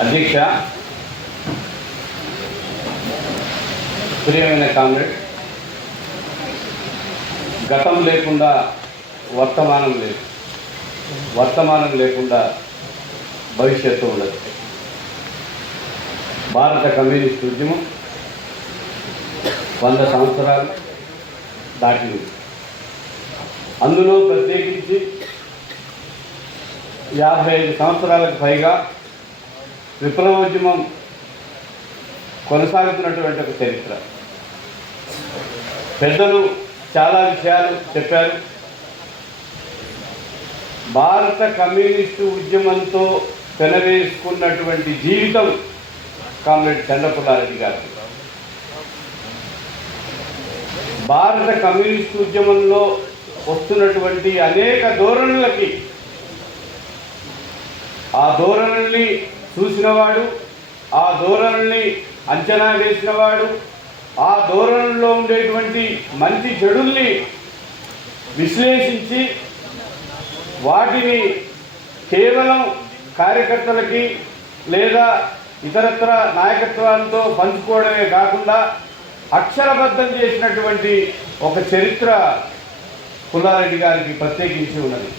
అధ్యక్ష ప్రియమైన కామ్రేడ్ గతం లేకుండా వర్తమానం లేదు. వర్తమానం లేకుండా భవిష్యత్తు ఉండదు. భారత కమ్యూనిస్ట్ ఉద్యమం వంద సంవత్సరాలు దాటింది. అందులో ప్రత్యేకించి యాభై ఐదు సంవత్సరాలకు పైగా విప్లవోద్యమం కొనసాగుతున్నటువంటి ఒక చరిత్ర. పెద్దలు చాలా విషయాలు చెప్పారు. భారత కమ్యూనిస్టు ఉద్యమంతో పెనవేసుకున్నటువంటి జీవితం కామ్రేడ్ చంద్రపుల్లారెడ్డి గారు భారత కమ్యూనిస్టు ఉద్యమంలో వస్తున్నటువంటి అనేక ధోరణులకి ఆ ధోరణుల్ని చూసినవాడు ఆ ధోరణుల్ని అంచనా వేసినవాడు ఆ ధోరణుల్లో ఉండేటువంటి మంచి చెడుల్ని విశ్లేషించి వాటిని కేవలం కార్యకర్తలకి లేదా ఇతరత్ర నాయకత్వాలతో పంచుకోవడమే కాకుండా అక్షరబద్ధం చేసినటువంటి ఒక చరిత్ర పుల్లారెడ్డి గారికి ప్రత్యేకించి ఉన్నది.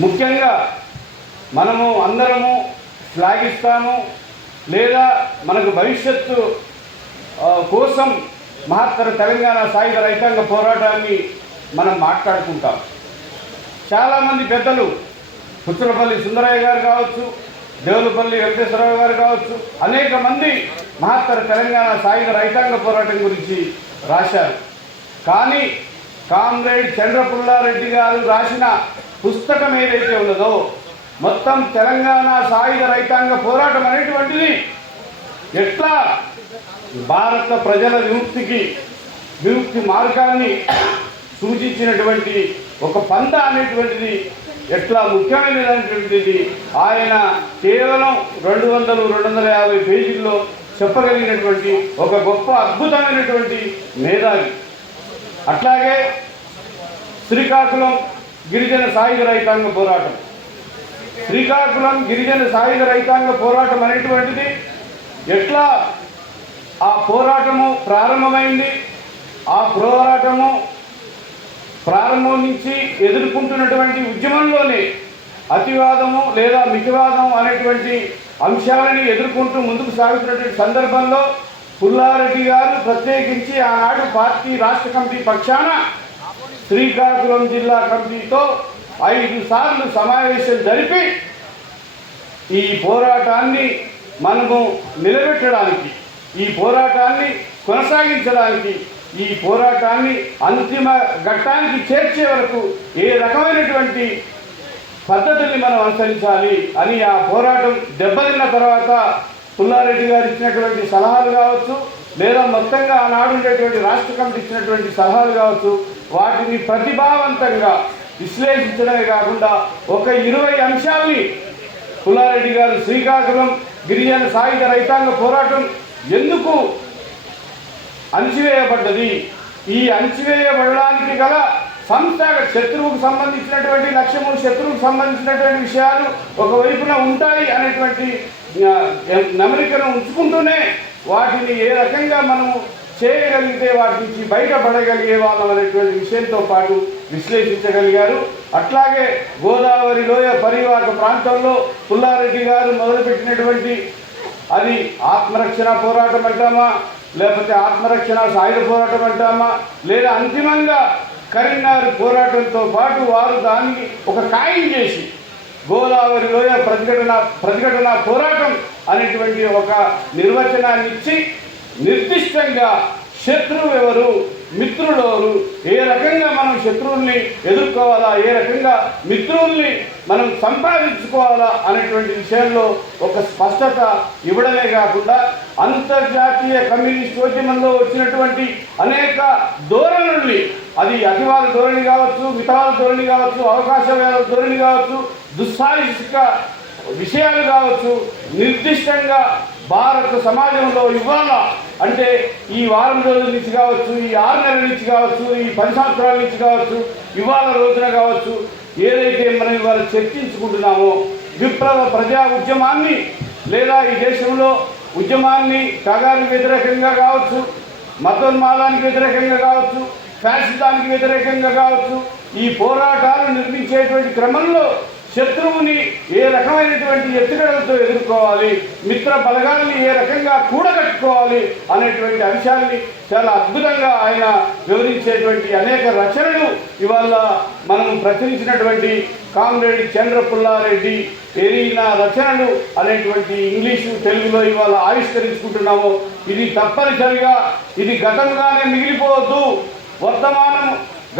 ముఖ్యంగా మనము అందరము శ్లాఘిస్తాము లేదా మనకు భవిష్యత్తు కోసం మహత్తర తెలంగాణ సాయుధ రైతాంగ పోరాటాన్ని మనం మాట్లాడుకుంటాం. చాలామంది పెద్దలు పుచ్చలపల్లి సుందరయ్య గారు కావచ్చు దేవులపల్లి వెంకటేశ్వరరావు గారు కావచ్చు అనేక మంది మహత్తర తెలంగాణ సాయుధ రైతాంగ పోరాటం గురించి రాశారు. కానీ కామ్రేడ్ చంద్రపుల్లారెడ్డి గారు రాసిన పుస్తకం ఏదైతే ఉన్నదో మొత్తం తెలంగాణ సాయుధ రైతాంగ పోరాటం అనేటువంటిది ఎట్లా భారత ప్రజల విముక్తికి విముక్తి మార్గాన్ని సూచించినటువంటి ఒక పంత అనేటువంటిది ఎట్లా ముఖ్యమైనటువంటిది ఆయన కేవలం రెండు వందలు రెండు వందల యాభై పేజీల్లో చెప్పగలిగినటువంటి ఒక గొప్ప అద్భుతమైనటువంటి మేధావి. అట్లాగే శ్రీకాకుళం గిరిజన సాయుధ రైతాంగ పోరాటం. శ్రీకాకుళం గిరిజన సాయుధ రైతాంగ పోరాటం అనేటువంటిది ఎట్లా ఆ పోరాటము ప్రారంభమైంది? ఆ పోరాటము ప్రారంభం నుంచి ఎదుర్కొంటున్నటువంటి ఉద్యమంలోనే అతివాదము లేదా మితివాదం అనేటువంటి అంశాలని ఎదుర్కొంటూ ముందుకు సాగుతున్నటువంటి సందర్భంలో పుల్లారెడ్డి గారు ప్రత్యేకించి ఆనాడు పార్టీ రాష్ట్ర కమిటీ పక్షాన శ్రీకాకుళం జిల్లా కమిటీతో ఐదు సార్లు సమావేశం జరిపి ఈ పోరాటాన్ని మనము నిలబెట్టడానికి ఈ పోరాటాన్ని కొనసాగించడానికి ఈ పోరాటాన్ని అంతిమ ఘట్టానికి చేర్చే వరకు ఏ రకమైనటువంటి పద్ధతుల్ని మనం అనుసరించాలి అని ఆ పోరాటం దెబ్బతిన్న తర్వాత పుల్లారెడ్డి గారు ఇచ్చినటువంటి సలహాలు కావచ్చు లేదా మొత్తంగా ఆనాడు ఉండేటువంటి రాష్ట్ర కమిటీ ఇచ్చినటువంటి సలహాలు కావచ్చు వాటిని ప్రతిభావంతంగా విశ్లేషించడమే కాకుండా ఒక ఇరవై అంశాల్ని పుల్లారెడ్డి గారు శ్రీకాకుళం గిరిజన సాయుధ రైతాంగ పోరాటం ఎందుకు అణచివేయబడ్డది? ఈ అణచివేయబడడానికి గల సంస్థ శత్రువుకు సంబంధించినటువంటి లక్ష్యము శత్రువుకు సంబంధించినటువంటి విషయాలు ఒకవైపున ఉంటాయి అనేటువంటి ఆ, నమరికను ఉంచుకుంటూనే వాటిని ఏ రకంగా మనము చేయగలిగితే వాటి నుంచి బయటపడగలిగే వాళ్ళం అనేటువంటి విషయంతో పాటు విశ్లేషించగలిగారు. అట్లాగే గోదావరి లోయ పరివాహక ప్రాంతంలో పుల్లారెడ్డి గారు మొదలుపెట్టినటువంటి అది ఆత్మరక్షణ పోరాటం అంటామా? లేకపోతే ఆత్మరక్షణ సాయుధ పోరాటం అంటామా? లేదా అంతిమంగా కరీంనగర్ పోరాటంతో పాటు వారు దాన్ని ఒక ఖాయం చేసి గోదావరి లోయ ప్రతిఘటన ప్రతిఘటన పోరాటం అనేటువంటి ఒక నిర్వచనాన్ని ఇచ్చి నిర్దిష్టంగా శత్రువు ఎవరు మిత్రులు ఎవరు ఏ రకంగా మనం శత్రువుల్ని ఎదుర్కోవాలా ఏ రకంగా మిత్రుల్ని మనం సంపాదించుకోవాలా అనేటువంటి విషయంలో ఒక స్పష్టత ఇవ్వడమే కాకుండా అంతర్జాతీయ కమ్యూనిస్ట్ ఉద్యమంలో వచ్చినటువంటి అనేక ధోరణుల్ని అది అతివాద ధోరణి కావచ్చు మితవాద ధోరణి కావచ్చు అవకాశవాద ధోరణి కావచ్చు దుస్సాహిక విషయాలు కావచ్చు నిర్దిష్టంగా భారత సమాజంలో ఇవాళ అంటే ఈ వారం రోజుల నుంచి కావచ్చు ఈ ఆరు నెలల నుంచి కావచ్చు ఈ పది సంవత్సరాల నుంచి కావచ్చు ఇవాళ రోజున కావచ్చు ఏదైతే మనం ఇవాళ చర్చించుకుంటున్నామో విప్లవ ప్రజా ఉద్యమాన్ని లేదా ఈ దేశంలో ఉద్యమాన్ని కగానికి వ్యతిరేకంగా కావచ్చు మతోన్మాదానికి వ్యతిరేకంగా కావచ్చు ఫ్యాసిజానికి వ్యతిరేకంగా కావచ్చు ఈ పోరాటాలు నిర్మించేటువంటి క్రమంలో శత్రువుని ఏ రకమైనటువంటి ఎత్తుగడలతో ఎదుర్కోవాలి మిత్ర బలగాల్ని ఏ రకంగా కూడగట్టుకోవాలి అనేటువంటి అంశాన్ని చాలా అద్భుతంగా ఆయన వివరించేటువంటి అనేక రచనలు ఇవాళ మనం ప్రచురించినటువంటి కామ్రేడ్ చంద్రపుల్లారెడ్డి ఎరిగిన రచనలు అనేటువంటి ఇంగ్లీషు తెలుగులో ఇవాళ ఆవిష్కరించుకుంటున్నాము. ఇది తప్పనిసరిగా ఇది గతంగానే మిగిలిపోవద్దు. వర్తమానం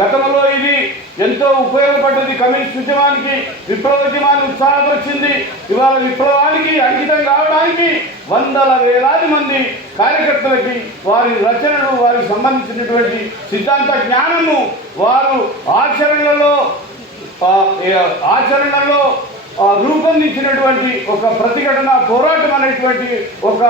గతంలో ఇది ఎంతో ఉపయోగపడ్డది కమ్యూనిస్ట్ ఉద్యమానికి విప్లవోద్యమాన్ని ఉత్సాహపరిచింది ఇవాళ విప్లవానికి అంకితం కావడానికి వందల వేలాది మంది కార్యకర్తలకి వారి రచనలు వారికి సంబంధించినటువంటి సిద్ధాంత జ్ఞానము వారు ఆచరణలో ఆచరణలో రూపొందించినటువంటి ఒక ప్రతిఘటన పోరాటం అనేటువంటి ఒక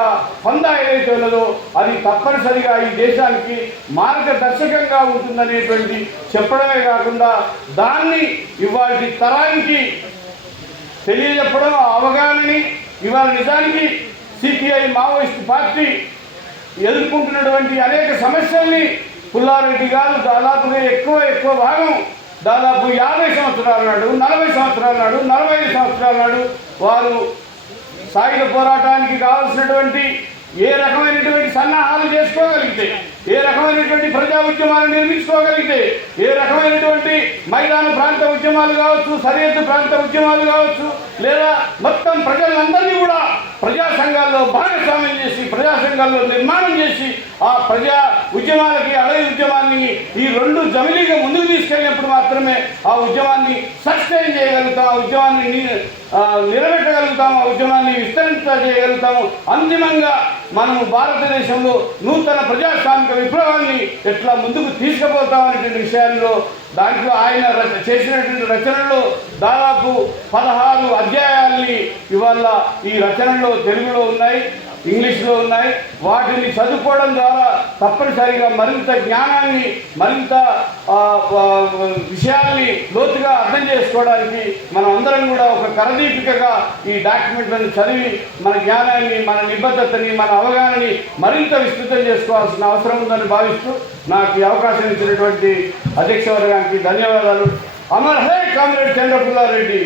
పందా ఏదైతే ఉన్నదో అది తప్పనిసరిగా ఈ దేశానికి మార్గదర్శకంగా ఉంటుందనేటువంటి చెప్పడమే కాకుండా దాన్ని ఇవాటి తరానికి తెలియజెప్పడం ఆ అవగాహనని ఇవాళ నిజానికి సిపిఐ మావోయిస్ట్ పార్టీ ఎదుర్కొంటున్నటువంటి అనేక సమస్యల్ని పుల్లారెడ్డి గారు దాదాపుగా ఎక్కువ ఎక్కువ భాగం దాదాపు యాభై సంవత్సరాల నాడు నలభై సంవత్సరాల నాడు నలభై ఐదు సంవత్సరాల నాడు వారు సాయుధ పోరాటానికి కావలసినటువంటి ఏ రకమైనటువంటి సన్నాహాలు చేసుకోగలిగితే ఏ రకమైనటువంటి ప్రజా ఉద్యమాలు నిర్మించుకోగలిగితే ఏ రకమైనటువంటి మైదాన ప్రాంత ఉద్యమాలు కావచ్చు సరిహద్దు ప్రాంత ఉద్యమాలు కావచ్చు లేదా మొత్తం ప్రజలందరినీ కూడా సంఘాల్లో భాగస్వామ్యం చేసి ప్రజా సంఘాల్లో నిర్మాణం చేసి ఆ ప్రజా ఉద్యమాలకి అడవి ఉద్యమాన్ని ఈ రెండు జమిలీగా ముందుకు తీసుకెళ్ళినప్పుడు మాత్రమే ఆ ఉద్యమాన్ని సస్టైన్ చేయగలుగుతాం ఆ ఉద్యమాన్ని నిలబెట్టగలుగుతాము ఆ, ఆ ఉద్యమాన్ని విస్తరించ చేయగలుగుతాము. అంతిమంగా మనము భారతదేశంలో నూతన ప్రజాస్వామిక విప్లవాన్ని ఎట్లా ముందుకు తీసుకుపోతాం అనేటువంటి విషయాల్లో దాంట్లో ఆయన చేసినటువంటి రచనల్లో దాదాపు పదహారు అధ్యాయాల్ని ఇవాళ ఈ రచనలో తెలుగులో ఉన్నాయి. ఇంగ్లీష్లో ఉన్నాయి. వాటిని చదువుకోవడం ద్వారా తప్పనిసరిగా మరింత జ్ఞానాన్ని మరింత విషయాల్ని లోతుగా అర్థం చేసుకోవడానికి మనం అందరం కూడా ఒక కరదీపికగా ఈ డాక్యుమెంట్లను చదివి మన జ్ఞానాన్ని మన నిబద్ధతని మన అవగాహనని మరింత విస్తృతం చేసుకోవాల్సిన అవసరం ఉందని భావిస్తూ నాకు ఈ అవకాశం ఇచ్చినటువంటి అధ్యక్ష వర్గానికి ధన్యవాదాలు. అమర్ హే కామ్రేడ్ చంద్రపుల్లారెడ్డి.